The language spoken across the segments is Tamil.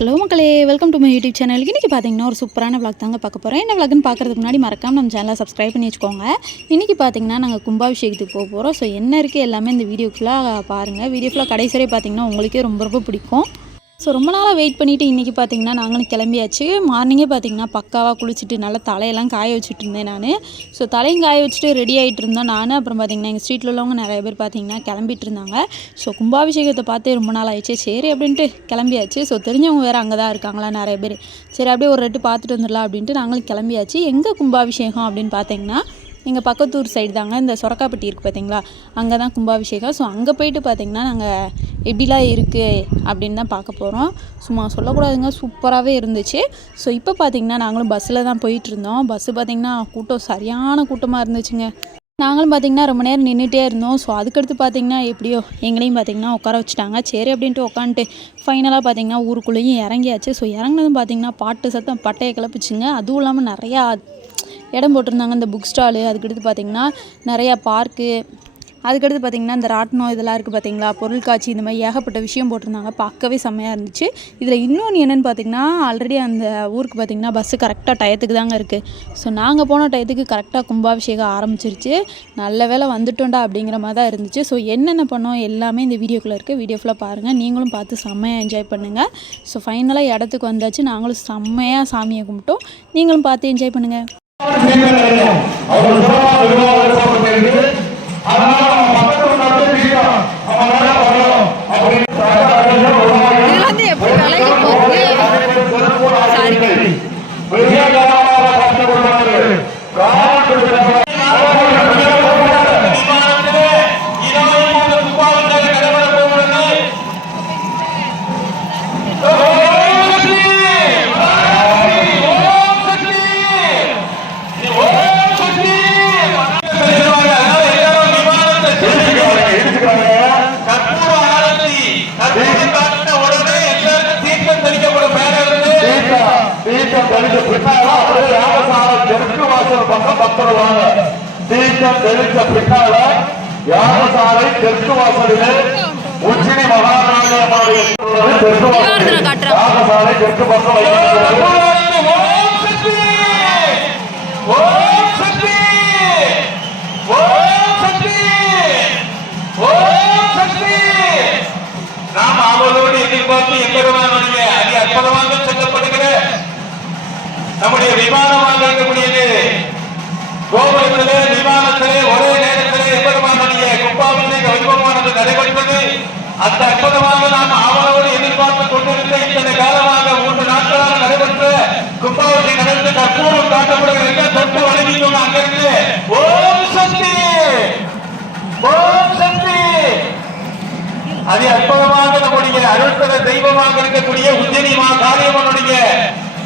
ஹலோ மக்களே welcome to my YouTube channel இன்றைக்கி பார்த்தீங்கன்னா ஒரு சூப்பரான விளாக் தாங்க பார்க்க போகிறோம் என்ன விளாக்னு பார்க்குறதுக்கு முன்னாடி மறக்காம நம்ம சேனலை சப்ஸ்கிரைப் பண்ணி வச்சுக்கோங்க. இன்றைக்கி பார்த்தீங்கன்னா நாங்கள் கும்பாபிஷேகத்துக்கு போக போகிறோம் ஸோ என்ன இருக்குது எல்லாமே இந்த வீடியோ ஃபுல்லாக பாருங்கள் வீடியோ ஃபுல்லாக கடைசி வரை பார்த்தீங்கன்னா உங்களுக்கே ரொம்ப ரொம்ப பிடிக்கும். ஸோ ரொம்ப நாளாக வெயிட் பண்ணிவிட்டு இன்றைக்கி பார்த்தீங்கன்னா நாங்களும் கிளம்பியாச்சு. மார்னிங்கே பார்த்தீங்கன்னா பக்காவாக குளிச்சுட்டு நல்லா தலையெல்லாம் காய வச்சுட்டு இருந்தேன் நான். ஸோ தலையும் காய வச்சுட்டு ரெடி ஆகிட்டு இருந்தோம் நான். அப்புறம் பார்த்தீங்கன்னா எங்கள் ஸ்ட்ரீட்டில் உள்ளவங்க நிறைய பேர் பார்த்தீங்கன்னா கிளம்பிட்டு இருந்தாங்க. ஸோ கும்பாபிஷேகத்தை பார்த்தே ரொம்ப நாள் ஆயிடுச்சு. சரி அப்படின்ட்டு கிளம்பியாச்சு. ஸோ தெரிஞ்சவங்க வேறு அங்கே தான் இருக்காங்களா நிறைய பேர். சரி அப்படியே ஒரு ரெட்டு பார்த்துட்டு வந்துடலாம் அப்படின்ட்டு நாங்களும் கிளம்பியாச்சு. எங்கே கும்பாபிஷேகம் அப்படின்னு பார்த்தீங்கன்னா எங்கள் பக்கத்தூர் சைடு தாங்க இந்த சொரக்காப்பட்டி இருக்குது பார்த்தீங்களா அங்கே தான் கும்பாபிஷேகம். ஸோ அங்கே போயிட்டு பார்த்தீங்கன்னா நாங்கள் எப்படிலாம் இருக்குது அப்படின்னு தான் பார்க்க போகிறோம் சும்மா சொல்லக்கூடாதுங்க சூப்பராகவே இருந்துச்சு. ஸோ இப்போ பார்த்தீங்கன்னா நாங்களும் பஸ்ஸில் தான் போயிட்டு இருந்தோம். பஸ்ஸு பார்த்தீங்கன்னா கூட்டம் சரியான கூட்டமாக இருந்துச்சுங்க. நாங்களும் பார்த்திங்கன்னா ரொம்ப நேரம் நின்றுட்டே இருந்தோம். ஸோ அதுக்கடுத்து பார்த்தீங்கன்னா எப்படியோ எங்களையும் பார்த்தீங்கன்னா உட்கார வச்சுட்டாங்க. சரி அப்படின்ட்டு உட்காந்துட்டு ஃபைனலாக பார்த்தீங்கன்னா ஊருக்குள்ளேயும் இறங்கியாச்சு. ஸோ இறங்குனதும் பார்த்திங்கன்னா பாட்டு சத்தம் பட்டையை கிளப்பிச்சுங்க. அதுவும் இல்லாமல் நிறையா இடம் போட்டிருந்தாங்க இந்த புக் ஸ்டாலு அதுக்கடுத்து பார்த்திங்கன்னா நிறையா பார்க்கு அதுக்கடுத்து பார்த்திங்கன்னா இந்த ராட்டினம் இதெல்லாம் இருக்குது பார்த்தீங்களா பொருட்காட்சி இந்த மாதிரி ஏகப்பட்ட விஷயம் போட்டிருந்தாங்க. பார்க்கவே செம்மையாக இருந்துச்சு. இதில் இன்னொன்று என்னென்னு பார்த்தீங்கன்னா ஆல்ரெடி அந்த ஊருக்கு பார்த்திங்கன்னா பஸ்ஸு கரெக்டாக டயத்துக்கு தாங்க இருக்குது ஸோ நாங்கள் போன டயத்துக்கு கரெக்டாக கும்பாபிஷேகம் ஆரம்பிச்சிருச்சு. நல்ல வேளை வந்துட்டோண்டா அப்படிங்கிற மாதிரி தான் இருந்துச்சு. ஸோ என்னென்ன பண்ணோம் எல்லாமே இந்த வீடியோக்குள்ளே இருக்குது வீடியோ ஃபுல்லாக பாருங்கள் நீங்களும் பார்த்து செம்மையாக என்ஜாய் பண்ணுங்கள் ஸோ ஃபைனலாக இடத்துக்கு வந்தாச்சு. நாங்களும் செம்மையாக சாமியை கும்பிட்டோம். நீங்களும் பார்த்து என்ஜாய் பண்ணுங்கள் இதுல தீர்த்தம் தெளிச்ச பின்னால யாகசாலை தெற்கு வாசலிலே உச்சினி மகாராஜாவுடைய தெற்கு வாசலில் காட்டுறேன். யாகசாலை தெற்கு பக்கம் வைக்கப்பட்டுள்ளது. அந்த அற்புதமாக நாம் ஆவலோடு எதிர்பார்த்து கொண்டிருந்த இத்தனை காலமாக மூன்று நாட்களாக நடைபெற்ற கும்பாபிஷேகம் நடந்து கற்பூரம் காட்டப்படுகிற தொட்டு வழங்கியும் அங்கிருந்து ஓம் சக்தி! ஓம் சக்தி! அது அற்புதமாக நம்முடைய அருள்கள தெய்வமாக இருக்கக்கூடிய உஜ்ஜினி மா காளியம்மனுடைய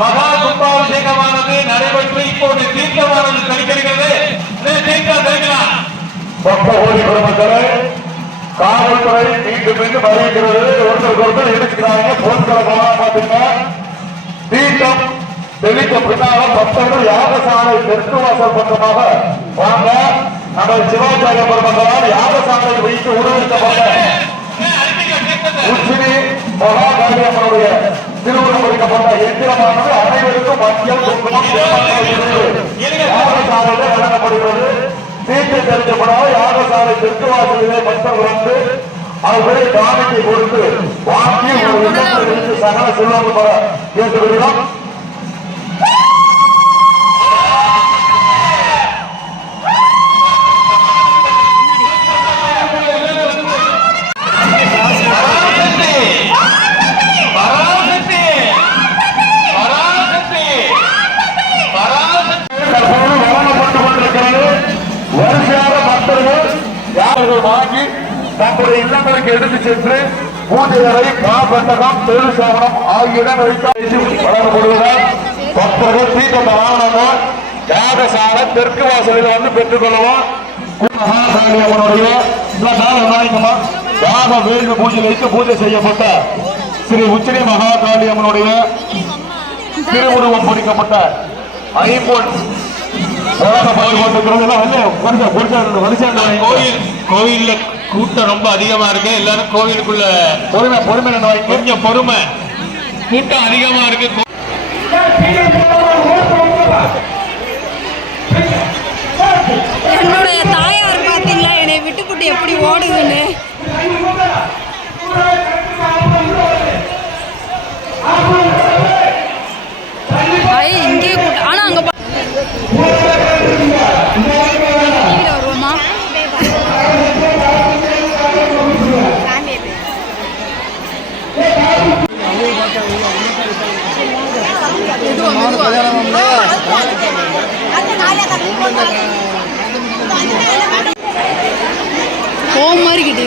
மகா கும்பாபிஷேகமானது நடைபெற்று இப்போது தீர்க்கமானது கழிக்கிறது தீர்க்கம் தெரிக்கலாம். பக்த கோடி குடும்பத்திலே காவல்துறை மீண்டும் மீண்டும் வருகிறது ஒருத்தருக்கு ஒருத்தர் எடுக்கிறாங்க. போன்களை பார்த்தீங்கன்னா பாத்தீங்கன்னா தெளிக்க தெளித்த பின்னால பக்தர்கள் யாகசாலை தெற்கு வாசல் பக்கமாக வாங்க. நம்ம சிவாச்சாரிய பெருமக்களால் யாகசாலை வைத்து உருவிக்கப்பட்ட உச்சினி மகாகாரியம்மனுடைய திருவுருவம் முடிக்கப்பட்ட எந்திரமானது அனைவருக்கும் மத்தியம் குங்குமம் யாகசாலையிலே வழங்கப்படுகிறது. தீர்த்து தெரிஞ்சப்படாத. யாகசாலை தெற்கு வாசலிலே பக்தர்கள் வந்து அவர்களை காணிக்கை கொடுத்து வாங்கி ஒரு இடத்தில் இருந்து சகல செல்வம் பெற கேட்டுக்கொள்கிறோம் வாங்கி தங்களுடைய இல்லங்களுக்கு எடுத்து சென்று பூஜை அறை காப்பட்டகம் பெருசாவனம் ஆகிய இடங்களுக்கு வழங்கப்படுவதால் பக்தர்கள் தீர்த்தம் வாங்கினாங்க யாகசாலை தெற்கு வாசலில் வந்து பெற்றுக் கொள்ளவும் மகாகாளி அம்மனுடைய யாக வேள்வி பூஜை வைத்து பூஜை செய்யப்பட்ட ஸ்ரீ உச்சினி மகாகாளி அம்மனுடைய திருவுருவம் பொறிக்கப்பட்ட ஐம்பொன் வந்து கோயில் கோயில்ல கூட்டம் ரொம்ப அதிகமா இருக்கு. எல்லாரும் கோவிலுக்குள்ள பொறுமை பொறுமை கொஞ்சம் பொறுமை. கூட்டம் அதிகமா இருக்கு என்னுடைய தாயார் பார்த்தீங்களா என்னை விட்டுப்புட்டு எப்படி ஓடுதுன்னு ஐ இங்கே கூட்டம் ஆனால் அங்கே டிவியில் வருவோமா ஹோம் மாதிரி கிட்டே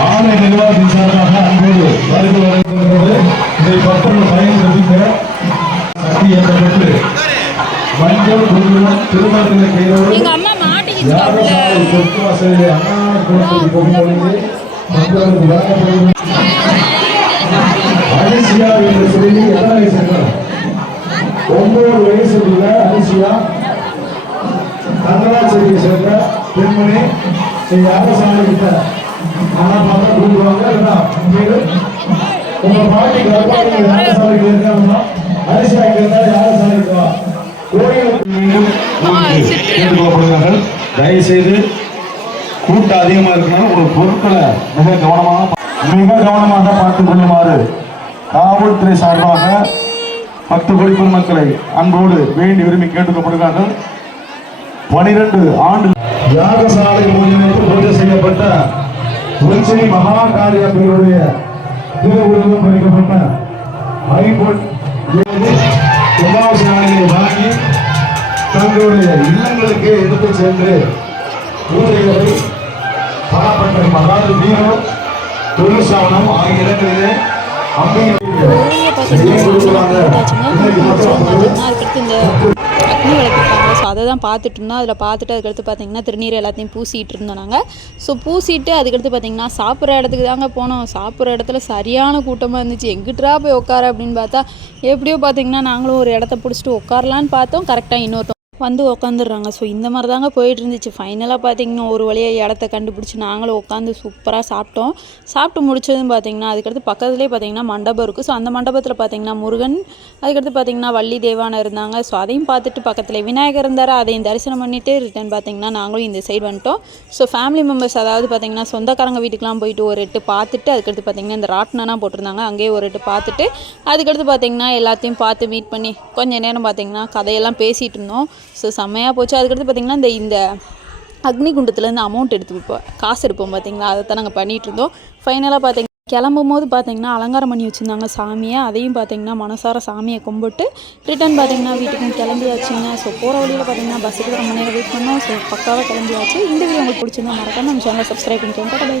ஆலை நிர்வாகத்தின் சார்பாக அன்போடு வருகை வழங்குகிறது இதை பக்தர்கள் பயன்படுத்த சக்தி என்ற பெற்று மஞ்சள் குங்குமம் திருமணத்தில் கையோடு எங்கள் அம்மா மாட்டிக்கிச்சு யாகசாலை சொத்து வாசலிலே அண்ணா குளத்துக்கு போகும்பொழுது மக்களுக்கு வழங்கப்படும் அரிசியா என்று சொல்லி எத்தனை வயசு இருக்கிறார் ஒன்பது வயசு உள்ள அரிசியா தங்கராச்சேரியை சேர்ந்த பெண்மணி இந்த யாகசாலை கிட்ட ஆனா பார்த்தா கூப்பிடுவாங்க இல்லைன்னா உங்க பாட்டி கர்ப்பாடி யாகசாலைக்கு இருக்காங்கன்னா அரிசியா இருந்தா யாகசாலைக்கு வா. கோயிலுக்கு தயவு செய்து கூட்டம் அதிகமா இருக்கனால ஒரு பொருட்களை மிக கவனமாக மிக கவனமாக பார்த்துக் கொள்ளுமாறு காவல்துறை சார்பாக பத்து கோடி பொதுமக்களை அன்போடு வேண்டி விரும்பி கேட்டுக்கொள்கிறார்கள் பனிரெண்டு ஆண்டு யாகசாலை மூலியமைத்து பூஜை செய்யப்பட்ட உச்சினி மகா காரியங்களுடைய திருவுருவம் பறிக்கப்பட்ட ஐம்பொன் கும்பாபிஷேகங்களை வழங்கி தங்களுடைய இல்லங்களுக்கு எடுத்து சென்று பூஜைகளை பாராப்பட்ட மகாது வீரம் தொழிற்சாவனம் ஆகிய இடங்களிலே அதுக்கடுத்து இந்த அக்னி ஸோ அதை தான் பார்த்துட்டு இருந்தோம். அதில் பார்த்துட்டு அதுக்கடுத்து பார்த்தீங்கன்னா திருநீர் எல்லாத்தையும் பூசிட்டு இருந்தோம் நாங்கள் ஸோ பூசிட்டு அதுக்கடுத்து பார்த்தீங்கன்னா சாப்பிட்ற இடத்துக்கு தாங்க போனோம். சாப்பிட்ற இடத்துல சரியான கூட்டமாக இருந்துச்சு. எங்கிட்டா போய் உட்கார அப்படின்னு பார்த்தா எப்படியோ பார்த்தீங்கன்னா நாங்களும் ஒரு இடத்த பிடிச்சிட்டு உட்காரலான்னு பார்த்தோம். கரெக்டாக இன்னொருத்தவங்க வந்து உக்காந்துடுறாங்க. ஸோ இந்த மாதிரி தாங்க போயிட்டு இருந்துச்சு ஃபைனலாக பார்த்தீங்கன்னா ஒரு வழியாக இடத்த கண்டுபிடிச்சி நாங்களும் உட்காந்து சூப்பராக சாப்பிட்டோம். சாப்பிட்டு முடிச்சதும் பார்த்தீங்கன்னா அதுக்கடுத்து பக்கத்துலேயே பார்த்தீங்கன்னா மண்டபம் இருக்குது ஸோ அந்த மண்டபத்தில் பார்த்தீங்கன்னா முருகன் அதுக்கடுத்து பார்த்தீங்கன்னா வள்ளி தேவானை இருந்தாங்க. ஸோ அதையும் பார்த்துட்டு பக்கத்தில் விநாயகர் இருந்தார். அதையும் தரிசனம் பண்ணிவிட்டு ரிட்டர்ன் பார்த்தீங்கன்னா நாங்களும் இந்த சைடு வந்துட்டோம். ஸோ ஃபேமிலி மெம்பர்ஸ் அதாவது பார்த்தீங்கன்னா சொந்தக்காரங்க வீட்டுக்கெலாம் போயிட்டு ஒரு எட்டு பார்த்துட்டு அதுக்கடுத்து பார்த்தீங்கன்னா இந்த ராட்னா போட்டிருந்தாங்க. அங்கேயே ஒரு எட்டு பார்த்துட்டு அதுக்கடுத்து பார்த்தீங்கன்னா எல்லாத்தையும் பார்த்து மீட் பண்ணி கொஞ்ச நேரம் பார்த்தீங்கன்னா கதையெல்லாம் பேசிகிட்டு இருந்தோம். ஸோ செம்மையாக போச்சு. அதுக்கடுத்து பார்த்திங்கன்னா இந்த இந்த அக்னி குண்டத்துலேருந்து அமௌண்ட் எடுத்து வைப்போம் காசு எடுப்போம் பார்த்தீங்களா அதை தான் நாங்கள் பண்ணிகிட்டு இருந்தோம் ஃபைனலாக பார்த்திங்க கிளம்பும் போது பார்த்திங்கன்னா அலங்காரம் பண்ணி வச்சுருந்தாங்க சாமியை. அதையும் பார்த்திங்கன்னா மனசார சாமியை கும்பிட்டு ரிட்டர்ன் பார்த்திங்கன்னா வீட்டுக்கும் கிளம்பியாச்சுங்க. ஸோ போகிற வழியில் பார்த்தீங்கன்னா பஸ்ஸுக்கு ரொம்ப நேரம் வெயிட் பண்ணோம். ஸோ பக்காவாக கிளம்பியாச்சு. இந்த வீடியோ உங்களுக்கு பிடிச்சிருந்தா மறக்காம நம்ம சேனலை சப்ஸ்கிரைப் பண்ணிக்கோங்க. பை